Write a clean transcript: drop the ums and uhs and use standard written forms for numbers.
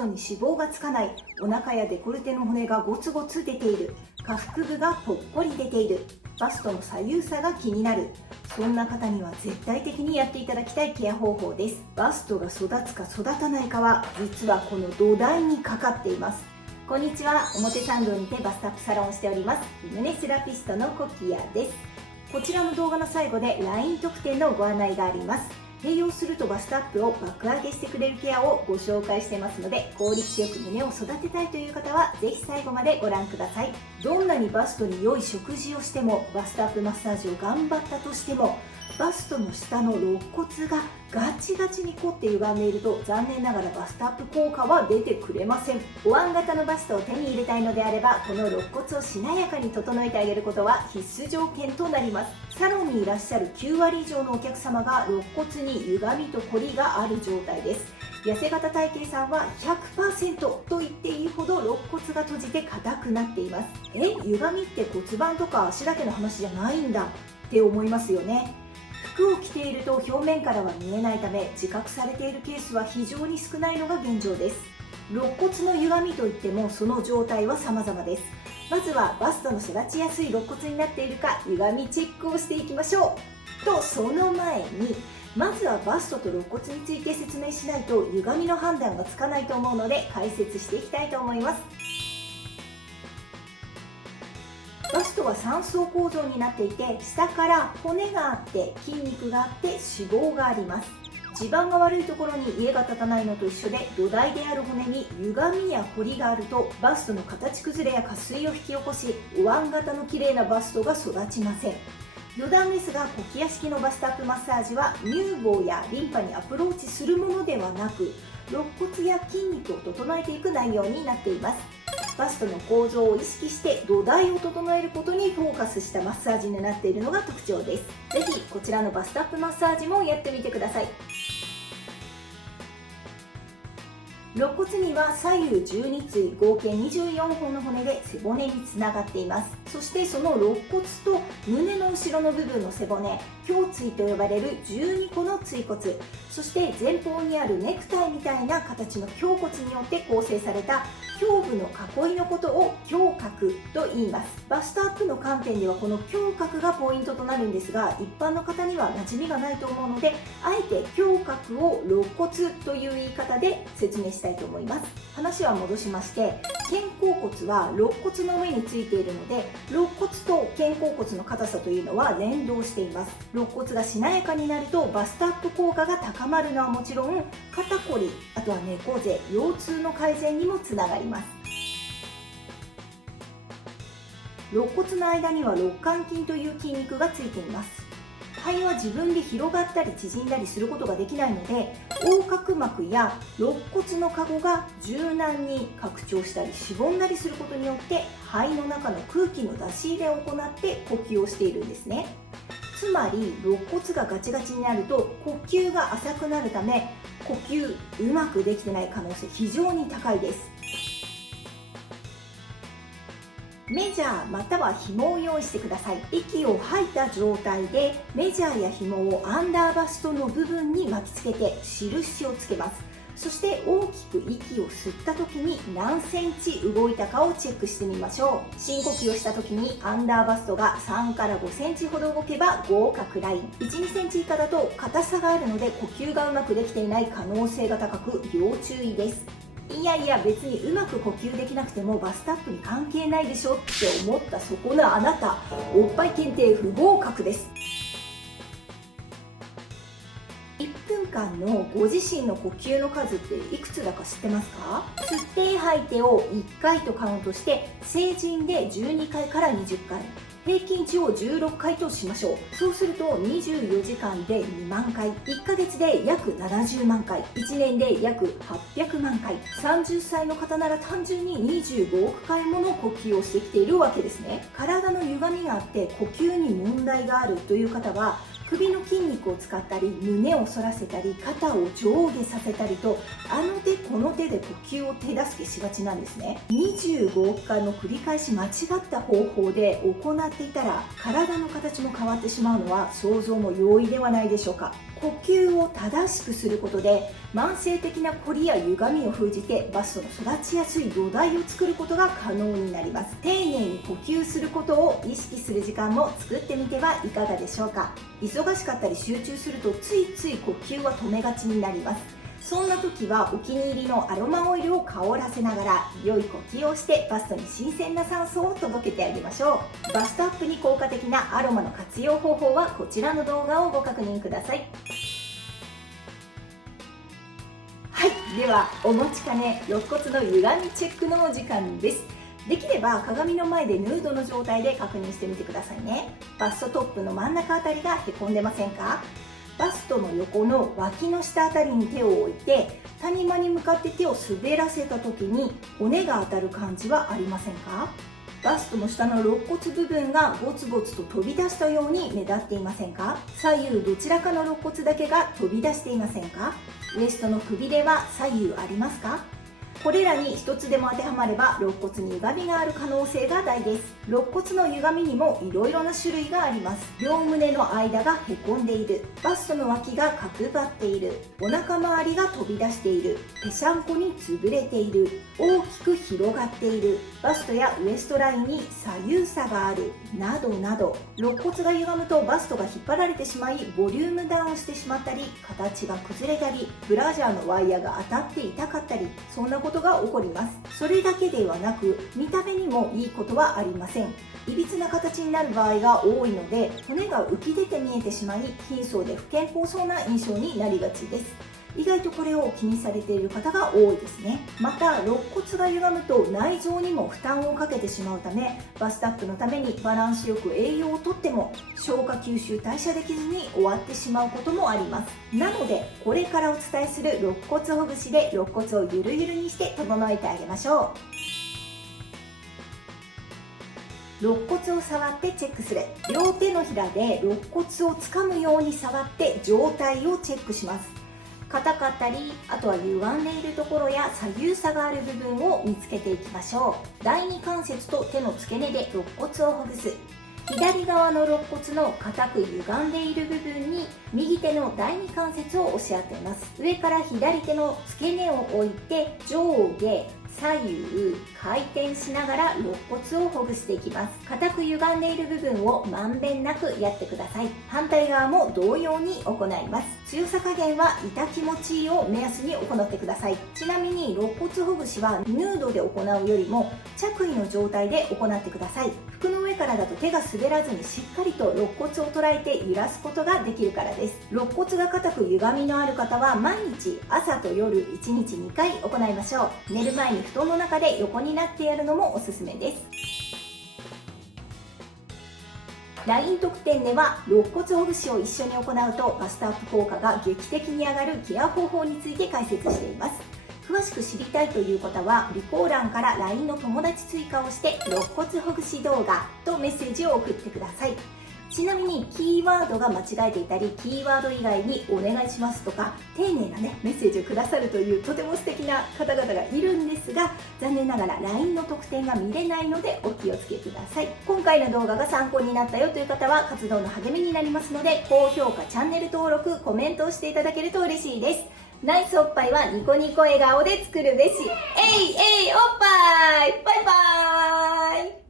トに脂肪がつかない、お腹やデコルテの骨がゴツゴツ出ている、下腹部がぽっこり出ている、バストの左右差が気になる、そんな方には絶対的にやっていただきたいケア方法です。バストが育つか育たないかは実はこの土台にかかっています。こんにちは、表参道にてバストアップサロンをしておりますリムネセラピストのコキヤです。こちらの動画の最後で LINE 特典のご案内があります。併用するとバストアップを爆上げしてくれるケアをご紹介してますので、効率よく胸を育てたいという方はぜひ最後までご覧ください。どんなにバストに良い食事をしても、バストアップマッサージを頑張ったとしても、バストの下の肋骨がガチガチに凝って歪んでいると、残念ながらバストアップ効果は出てくれません。お椀型のバストを手に入れたいのであれば、この肋骨をしなやかに整えてあげることは必須条件となります。サロンにいらっしゃる9割以上のお客様が肋骨に歪みと凝りがある状態です。痩せ型体型さんは 100% と言っていいほど肋骨が閉じて硬くなっています。歪みって骨盤とか足だけの話じゃないんだって思いますよね。服を着ていると表面からは見えないため、自覚されているケースは非常に少ないのが現状です。肋骨の歪みといってもその状態は様々です。まずはバストの育ちやすい肋骨になっているか歪みチェックをしていきましょう。とその前に、まずはバストと肋骨について説明しないと歪みの判断がつかないと思うので解説していきたいと思います。バストは3層構造になっていて、下から骨があって筋肉があって脂肪があります。地盤が悪いところに家が建たないのと一緒で、土台である骨に歪みや凝りがあるとバストの形崩れや下垂を引き起こし、お椀型の綺麗なバストが育ちません。余談ですが、コキヤ式のバストアップマッサージは乳房やリンパにアプローチするものではなく、肋骨や筋肉を整えていく内容になっています。バストの構造を意識して土台を整えることにフォーカスしたマッサージになっているのが特徴です。ぜひこちらのバストアップマッサージもやってみてください。肋骨には左右12対合計24本の骨で背骨につながっています。そしてその肋骨と胸の後ろの部分の背骨、胸椎と呼ばれる12個の椎骨、そして前方にあるネクタイみたいな形の胸骨によって構成された胸部の囲いのことを胸郭と言います。バストアップの観点ではこの胸郭がポイントとなるんですが、一般の方には馴染みがないと思うので、あえて胸郭を肋骨という言い方で説明したいと思います。話は戻しまして、肩甲骨は肋骨の上についているので、肋骨と肩甲骨の硬さというのは連動しています。肋骨がしなやかになるとバストアップ効果が高まるのはもちろん、肩こり、あとは猫背、腰痛の改善にもつながります。肋骨の間には肋間筋という筋肉がついています。肺は自分で広がったり縮んだりすることができないので、横隔膜や肋骨のカゴが柔軟に拡張したりしぼんだりすることによって肺の中の空気の出し入れを行って呼吸をしているんですね。つまり肋骨がガチガチになると呼吸が浅くなるため、呼吸うまくできてない可能性非常に高いです。メジャーまたは紐を用意してください。息を吐いた状態でメジャーや紐をアンダーバストの部分に巻きつけて印をつけます。そして大きく息を吸った時に何センチ動いたかをチェックしてみましょう。深呼吸をした時にアンダーバストが3から5センチほど動けば合格ライン。1、2センチ以下だと硬さがあるので呼吸がうまくできていない可能性が高く要注意です。いやいや、別にうまく呼吸できなくてもバストアップに関係ないでしょって思ったそこのあなた、おっぱい検定不合格です。1分間のご自身の呼吸の数っていくつだか知ってますか？吸って吐いてを1回とカウントして、成人で12回から20回、平均値を16回としましょう。そうすると24時間で2万回、1ヶ月で約70万回、1年で約800万回、30歳の方なら単純に25億回もの呼吸をしてきているわけですね。体の歪みがあって呼吸に問題があるという方は、首の筋肉を使ったり胸を反らせたり肩を上下させたりと、あの手この手で呼吸を手助けしがちなんですね。25億回の繰り返し間違った方法で行っていたら体の形も変わってしまうのは想像も容易ではないでしょうか。呼吸を正しくすることで慢性的なこりや歪みを封じてバストの育ちやすい土台を作ることが可能になります。丁寧に呼吸することを意識する時間も作ってみてはいかがでしょうか。忙しかったり集中するとついつい呼吸は止めがちになります。そんな時はお気に入りのアロマオイルを香らせながら良い呼吸をしてバストに新鮮な酸素を届けてあげましょう。バストアップに効果的なアロマの活用方法はこちらの動画をご確認ください。はい、ではお待ちかね肋骨の歪みチェックのお時間です。できれば鏡の前でヌードの状態で確認してみてくださいね。バストトップの真ん中あたりがへこんでませんか？バストの横の脇の下あたりに手を置いて谷間に向かって手を滑らせた時に骨が当たる感じはありませんか？バストの下の肋骨部分がゴツゴツと飛び出したように目立っていませんか？左右どちらかの肋骨だけが飛び出していませんか？ウエストのくびれは左右ありますか？これらに一つでも当てはまれば肋骨に歪みがある可能性が大です。肋骨の歪みにもいろいろな種類があります。両胸の間がへこんでいる、バストの脇が角張っている、お腹周りが飛び出している、ぺしゃんこに潰れている、大きく広がっている、バストやウエストラインに左右差があるなどなど、肋骨が歪むとバストが引っ張られてしまいボリュームダウンしてしまったり、形が崩れたり、ブラジャーのワイヤが当たって痛かったり、そんなことが起こります。それだけではなく見た目にもいいことはありません。いびつな形になる場合が多いので骨が浮き出て見えてしまい貧相で不健康そうな印象になりがちです。意外とこれを気にされている方が多いですね。また肋骨が歪むと内臓にも負担をかけてしまうためバストアップのためにバランスよく栄養をとっても消化吸収代謝できずに終わってしまうこともあります。なのでこれからお伝えする肋骨ほぐしで肋骨をゆるゆるにして整えてあげましょう。肋骨を触ってチェックする。両手のひらで肋骨をつかむように触って状態をチェックします。硬かったり、あとは歪んでいるところや左右差がある部分を見つけていきましょう。第二関節と手の付け根で肋骨をほぐす。左側の肋骨の硬く歪んでいる部分に右手の第二関節を押し当てます。上から左手の付け根を置いて上下左右回転しながら肋骨をほぐしていきます。硬く歪んでいる部分をまんべんなくやってください。反対側も同様に行います。強さ加減は痛気持ちいいを目安に行ってください。ちなみに肋骨ほぐしはヌードで行うよりも着衣の状態で行ってください。服の上からだと手が滑らずにしっかりと肋骨を捉えて揺らすことができるからです。肋骨が硬く歪みのある方は毎日朝と夜1日2回行いましょう。寝る前に布団の中で横になってやるのもおすすめです。LINE 特典では肋骨ほぐしを一緒に行うとバストアップ効果が劇的に上がるケア方法について解説しています。詳しく知りたいという方は備考欄から LINE の友達追加をして肋骨ほぐし動画とメッセージを送ってください。ちなみにキーワードが間違えていたりキーワード以外にお願いしますとか丁寧なメッセージをくださるというとても素敵な方々がいるんですが、残念ながら LINE の特典が見れないのでお気をつけください。今回の動画が参考になったよという方は活動の励みになりますので高評価、チャンネル登録、コメントをしていただけると嬉しいです。ナイスおっぱいはニコニコ笑顔で作るべし。えいえいおっぱいバイバーイ。